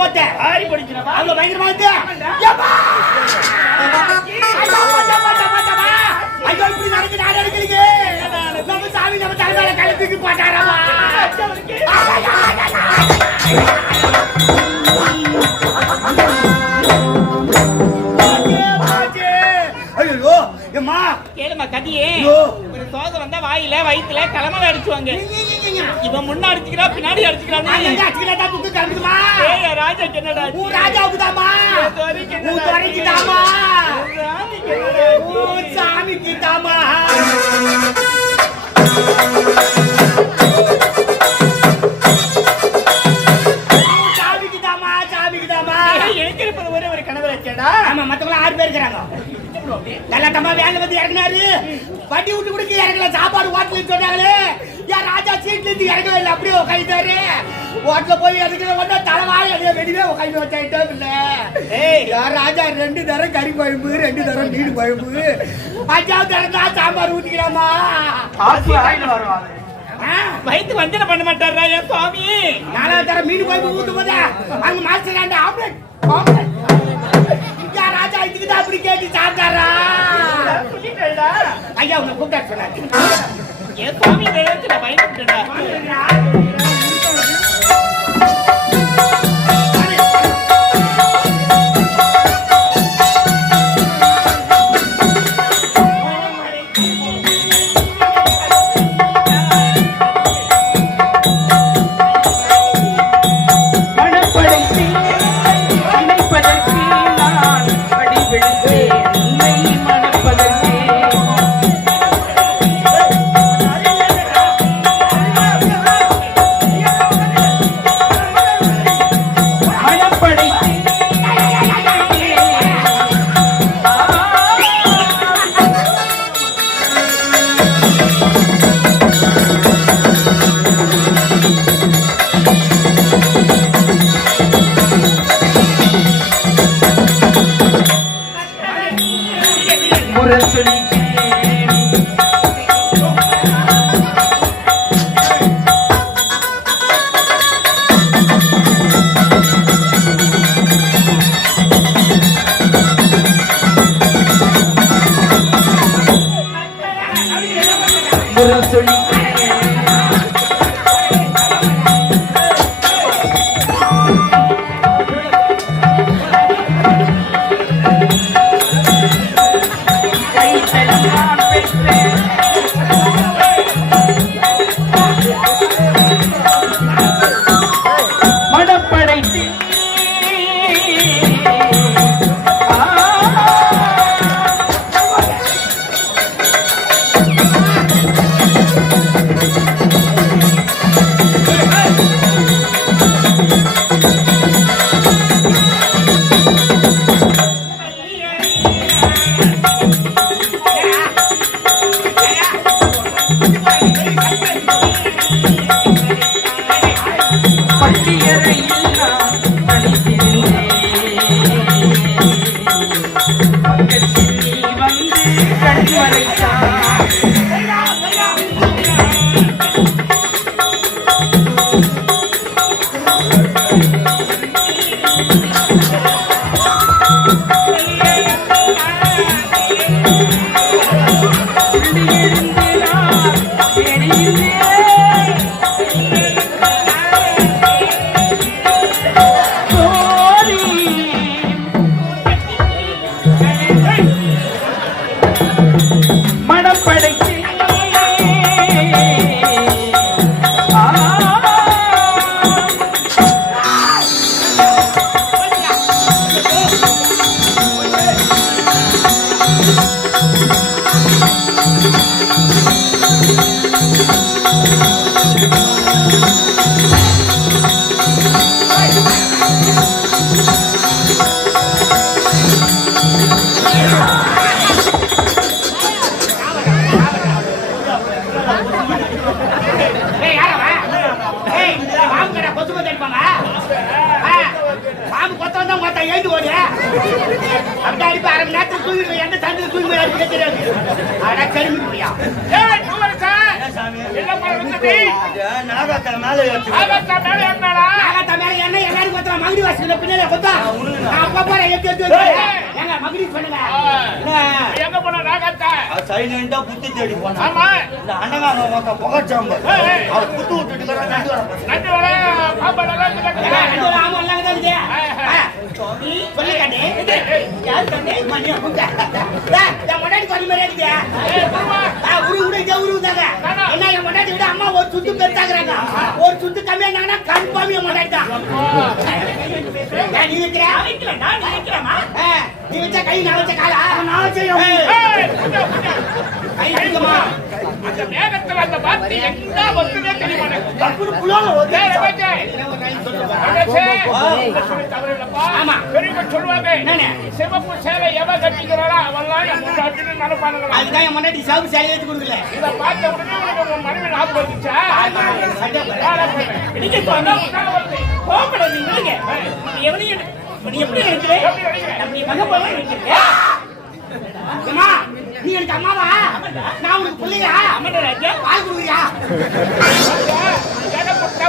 போட்ட ஆரி படிக்கிறவா அங்க பயங்கரமா இருக்கு. ஏப்பா ஐயோ இப்படி நடக்குது நான் எடுக்கலீங்க. நம்ம சாமி நம்ம தலைமையில கழுத்துக்கு போட்டாரமா. ஐயோ ஏம்மா கேளுமா கதியே ஒரு சோகம் வந்தா வாயில வயித்துல தலைமையில அடிச்சுவாங்க. இவன் முன்ன அடிச்சுக்கிறா பின்னாடி அடிச்சுக்கிறான். அடிச்சுக்கிறா புக்கு கிளம்புதுமா. ஏய் ராஜா என்னடா ஊ ராஜாவுக்கு தாமா ஊ துறைக்கு தாமா ஊ சாமிக்கு தாமா. சாமிக்கு தாமா சாமிக்கு தாமா. எனக்கு இருப்பது ஒரே ஒரு கணவர் ஆச்சேடா. ஆமா மத்தவங்க 6 பேர் இருக்கிறாங்க. கலாட்டமா வேலை வந்து இறங்கினாரு. வண்டி விட்டு கொடுக்க இறங்கல. சாப்பாடு ஹோட்டலுக்கு சொன்னாங்களே. யார் ராஜா சீட்ல இருந்து இறங்கவே இல்லை. அப்படியே உட்காந்துட்டாரு. ஹோட்டல போய் எதுக்கு வந்தா தலைவாரி அப்படியே வெடிவே உட்காந்து வச்சாயிட்டோ இல்ல. யார் ராஜா 2 தரம் கறி குழம்பு 2 தரம் மீன் குழம்பு 5ஆவது தரம் தான் சாம்பார் ஊத்திக்கிறாமா. வயிற்று வஞ்சனை பண்ண மாட்டாரா என் சுவாமி. 4ஆவது தரம் மீன் குழம்பு ஊத்தும் போதா அங்க மாஸ்டர் ஆம்லெட் ராஜா இதுக்குதான் அப்படி கேட்டு சாப்பிட்டாரா. ஐயா உன்னை கூப்பிட்டா சொன்னாரு. என் சுவாமி பயந்துட்டா. கொத்தா மகிடி வாசிக்கிற பின்னால கொத்தா நான் அப்பா போறேன் எடுத்து ஏங்க மகிடி பண்ணுங்க எங்க போன ராகத்தா சைலண்டா புத்தி தேடி போனா ஆமா இந்த அண்ணகாங்க மொத்த புகச்சாம்ப அவர் புத்து விட்டுட்டு நண்டு வர நண்டு வர பாப்பா நல்லா இருக்கு ஆமா எல்லாம் தான் இருக்கு சொல்லு கண்ணே யார் கண்ணே மணியா புங்க நான் முன்னாடி கொஞ்ச மாதிரி இருக்குது உரு தாங்க என்ன என் முன்னாடி விட அம்மா ஒரு சுத்து பெருத்தாக்குறாங்க ஒரு சுத்து கம்மியானாங்கன்னா கன்ஃபார்ம் என் முன்னாடி தான் நீ வைக்கிற நான் வைக்கிறேமா நீ வச்ச கை நான் வச்ச காலா நான் வச்ச கை வைக்கமா அந்த மேகத்துல அந்த பாத்தி என்ன வந்ததே தெரியல கப்புல புலால ஓதே ஆமா பெரியவங்க சொல்லுவாங்க சிவப்பு சேலை எவ கட்டிக்கிறாரோ அவெல்லாம் என் முன்னாடி நடப்பானுங்க அதுதான் என் முன்னாடி சிவப்பு சேலை எடுத்து கொடுக்கல இதை பார்த்த உடனே உனக்கு மனைவி ஞாபகம் வந்துச்சா நீங்க கோபப்படாது நீங்க எவனையும் நீ எப்படி நினைக்கிறேன் நம்ம மக போல அம்மா நீ எனக்கு அம்மாவா நான் உனக்கு பிள்ளையா அம்மன் ராஜா பால் கொடுக்குறியா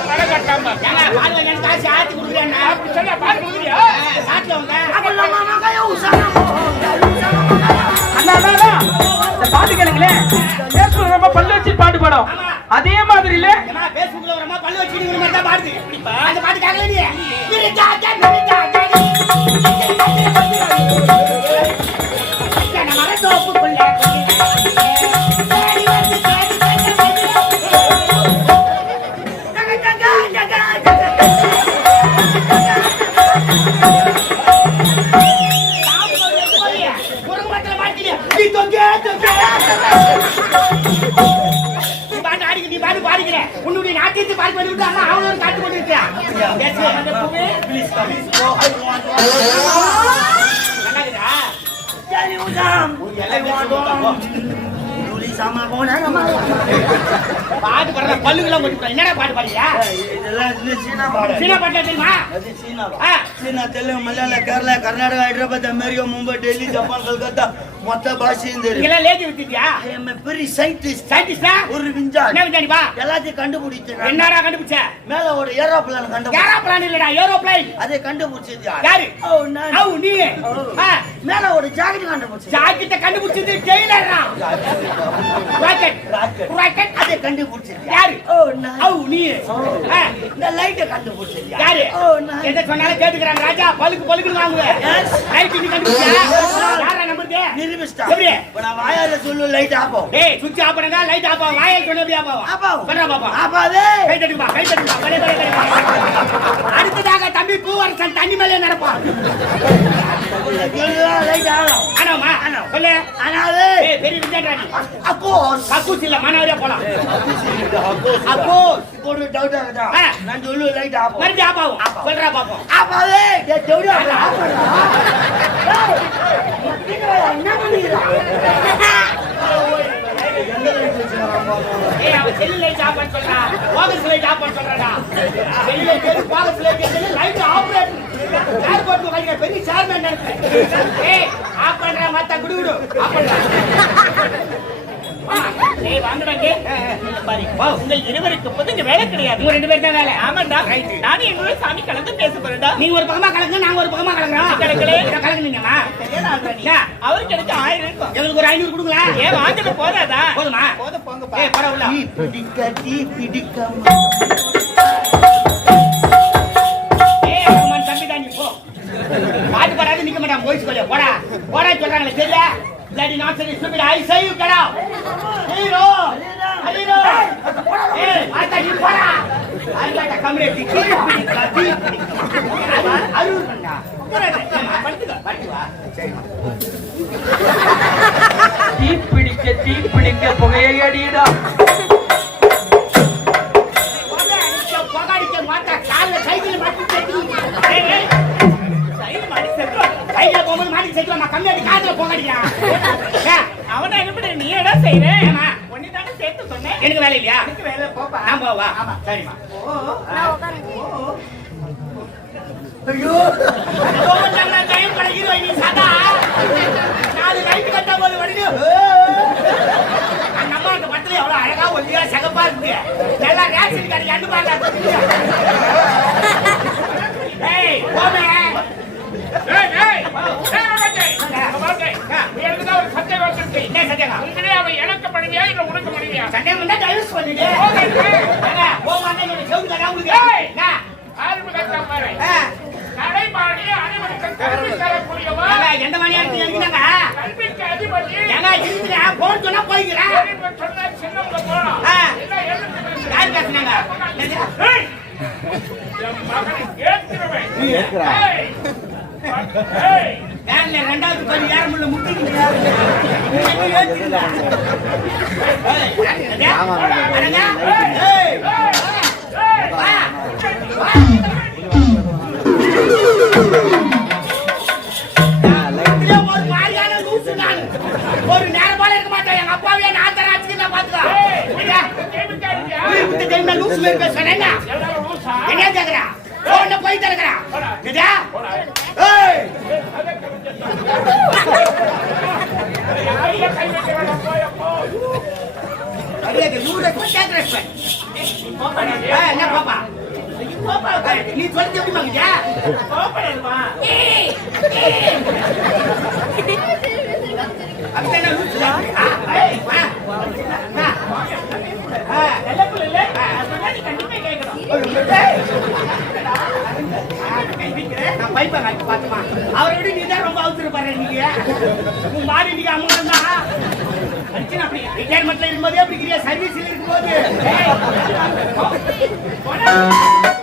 மழை கட்டாம பால் வாங்கி காசு ஆத்தி கொடுக்குறேன் அப்படி சொல்ல பால் கொடுக்குறியா சாட்டில் வந்த இந்த பாட்டு கேளுங்களேன். பேஸ்புக்ல ரொம்ப பல்லு வச்சு பாட்டு பாடும். அதே மாதிரி இல்ல பேஸ்புக்ல வரமா பல்லு வச்சு நீங்க மாதிரி தான் பாடுது அந்த பாட்டு கேட்கல நீ நீ பாட்டு பாடிக்கிற உன்னுடைய நாட்டியத்தை பாட்டு பண்ணி விட்டு அம்மா அவனோட காட்டு கொண்டு இருக்கிறான் பாட்டு பாடுற பல்லுக்கெல்லாம் போட்டு என்னடா பாட்டு பாடியா சீனா பாட்டா தெரியுமா சீனா தெலுங்கு மலையாள கேரளா கர்நாடகா ஹைதராபாத் அமெரிக்கா மும்பை டெல்லி ஜப்பான் கல்கத்தா மொத்த பாஷையும் தெரியும் இதெல்லாம் லேடி விட்டுட்டியா பெரிய சயின்டிஸ்ட் சயின்டிஸ்டா ஒரு விஞ்ஞானி என்ன விஞ்ஞானி பா எல்லாத்தையும் கண்டுபிடிச்சேன் என்னடா கண்டுபிடிச்ச மேல ஒரு ஏரோப்ளேன் கண்டுபிடிச்சேன் ஏரோப்ளேன் இல்லடா ஏரோப்ளேன் அதை கண்டுபிடிச்சது யாரு நீ மேல ஒரு ஜாக்கெட் கண்டுபிடிச்சேன் ஜாக்கெட்டை கண்டுபிடிச்சது டெய்லரா ராக்கெட் ராக்கெட் அதை கண்டுபிடிச்சது யாரு நீ இந்த லைட்டை கண்டுபிடிச்சது யாரு எதை சொன்னாலும் கேட்டுக்கிறாங்க ராஜா பழுக்கு வாங்குவேன் லைட் நீ கண்டுபிடிச்சா யாரா நம்பருக்கு நிரூபிச்சிட்டா எப்படி இப்ப நான் வாயால சொல்லு லைட் ஆப்போம் ஏய் சுவிட்ச் ஆஃப் பண்ணுங்க லைட் ஆஃப் ஆகும் வாயால சொன்னா எப்படி ஆஃப் ஆகும் ஆப்போம் பண்றா பாப்பா ஆப்பாதே கை தட்டுப்பா பலே அடுத்ததாக தம்பி பூவரசன் தண்ணி மேலே நடப்பான் லைட் ஆகும் ஆனாமா சொல்லு ஆனாது ஏய் பெரிய விஜயராணி அக்கோஸ் கக்கூஸ் இல்ல மனவரே போலாம் அக்கோஸ் ஒரு டவுட் ஆகுதா நான் சொல்லு லைட் ஆப்போம் மறுபடி ஆஃப் ஆகும் சொல்றா பாப்போம் ஆப்பாதே டவுட் ஆகுதா என்ன பண்ணிக்கிறா ஏய் அவ செல்லு லைட் ஆஃப் பண்ண சொல்றா போகஸ் லைட் ஆஃப் பண்ண சொல்றடா cell light focus light light operate யார் போட்டு வைக்க பெரிய சேர்மன் நினைச்சேன் ஏய் ஆஃப் பண்றா மத்த குடுகுடு ஆஃப் பண்றா ஏய் வாங்கடாங்க பாரு உங்கள் இருவருக்கு பொதுங்க வேலை கிடையாது உங்க ரெண்டு பேர் தான் வேலை ஆமாண்டா நானும் என்னோட சாமி கலந்து பேச போறேன்டா நீங்க ஒரு பக்கமா கலங்க நாங்க ஒரு பக்கமா கலங்குறோம் கலங்குனீங்கம்மா அவருக்கு எனக்கு 1000 இருக்கும் எங்களுக்கு ஒரு 500 கொடுங்களா ஏன் வாங்கிட்டு போதாதா போதுமா போங்கப்பா ஏய் போடா உள்ள பிடிக்க ஏய் அம்மான் தம்பி தான் நீ போ பாட்டு பாடாது நிக்க மாட்டான் போய் சொல்ல போடா போடா சொல்றாங்களே தெரியல bloody nonsense stupid I say you get out hero hey ஆத்தா நீ போடா ஆத்தா கம்ரே டிக்கி அருள் பண்ணா படுத்து வா தீ பிடிக்க புகையை அடிடா. போகாடிக்க மாட்டா கால்ல சைக்கிள் மாட்டி சைக்கிள் போகும்போது மாட்டி சைக்கிள் கம்மியாடி காதுல போகாடியா அவனை என்ன பண்ண நீ என்ன செய்யற ஒண்ணு தானே சேர்த்து சொன்னேன் எனக்கு வேலை இல்லையா எனக்கு வேலை போப்பா நான் போவா சரிம்மா ஐயோ டைம் கிடைக்குது நீ சாதா நாலு லைட் கட்ட போது வடிது அந்த அம்மா அந்த படத்துல எவ்வளவு அழகா ஒல்லியா சகப்பா இருக்கு நல்லா ரேஷன் கடைக்கு அண்டு பாருங்க ஏய் எனக்குதான் ஒரு சந்தேகம் வந்துருச்சு. என்ன சந்தேகம்? உங்களே அவன் எனக்கு மனைவியா இல்ல உனக்கு மனைவியா? சந்தேகம் வந்தா டைவர்ஸ் பண்ணிடு. போமாட்டே எனக்கு செவுடு தரா உங்களுக்கு. ஏய், ஆரம்பி கட்டா பாரு. கலைமானி அனைவருக்கு கல்வி தரக்கூடியவா? எந்த மணியா இருக்கு எழுதினாங்க? கல்விக்கு அதிபதி. ஏன்னா இருக்கிறேன் போன் சொன்னா போய்க்கிறேன். சொன்னா சின்னவங்க போலாம். எல்லாம் எழுத்து பேசுறேன். யார் பேசுனாங்க? ஏய், என் மகனை ஏத்துறவன். ஏய், வேன்ல ரெண்டாவது படி ஏற முடியல முட்டிக்கிட்டு ஒரு மாதிரியான லூசு நான். ஒரு நேரம் போல இருக்க மாட்டேன். எங்க அப்பாவே நான் தர ஆச்சுக்கு நான் பாத்துக்கா லூசு பேர் சொன்னேங்க. என்ன கேக்குறா? போய் தரக்குறா ஏய் என்ன பாப்பா நீ சொல்லிட்டு எப்படி வாங்கியா அவரை விட நீதான் ரொம்ப அவுத்துருப்பாரு நீங்க உன் மாடி நீங்க அம்மா தான் அப்படி ரிட்டையர்மெண்ட்ல இருக்கும்போதே அப்படி சர்வீஸ்ல இருக்கும்போது